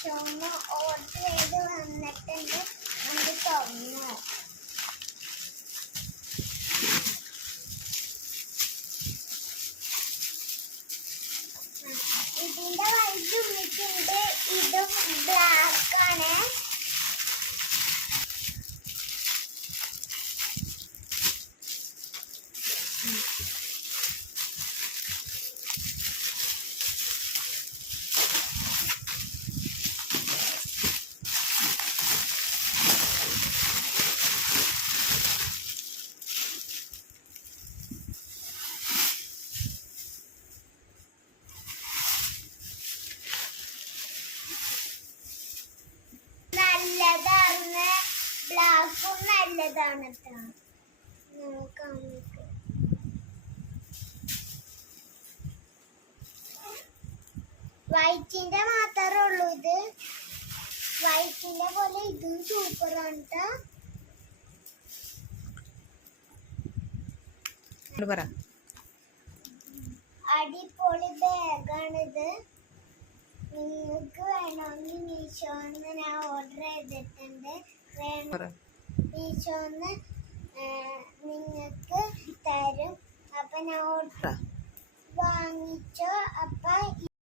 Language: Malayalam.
മീഷോന്ന് ഓർഡർ ചെയ്ത് വന്നിട്ടുണ്ട്. നമുക്ക് തുറന്നു ഇതിന്റെ വൈറ്റ് ഉമ്മിക്കുണ്ട്. ഇത് ബ്ലാക്ക് ആണ്. നല്ലതാണ്, ബ്ലാക്കും നല്ലതാണ് കേട്ടോ. വൈറ്റിന്റെ മാത്രമേ ഉള്ളൂ. ഇത് വൈറ്റിന്റെ പോലെ ഇതും സൂപ്പറാണ് കേട്ടോ. അടിപൊളി ബാഗാണിത്. നിങ്ങൾക്ക് വേണമെങ്കിൽ മീഷോന്ന് ഞാൻ ഓർഡർ ചെയ്തിട്ടുണ്ട്. മീഷോന്ന് നിങ്ങൾക്ക് തരും. അപ്പൊ ഞാൻ വാങ്ങിച്ചോ. അപ്പൊ